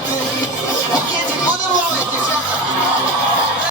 I can't you one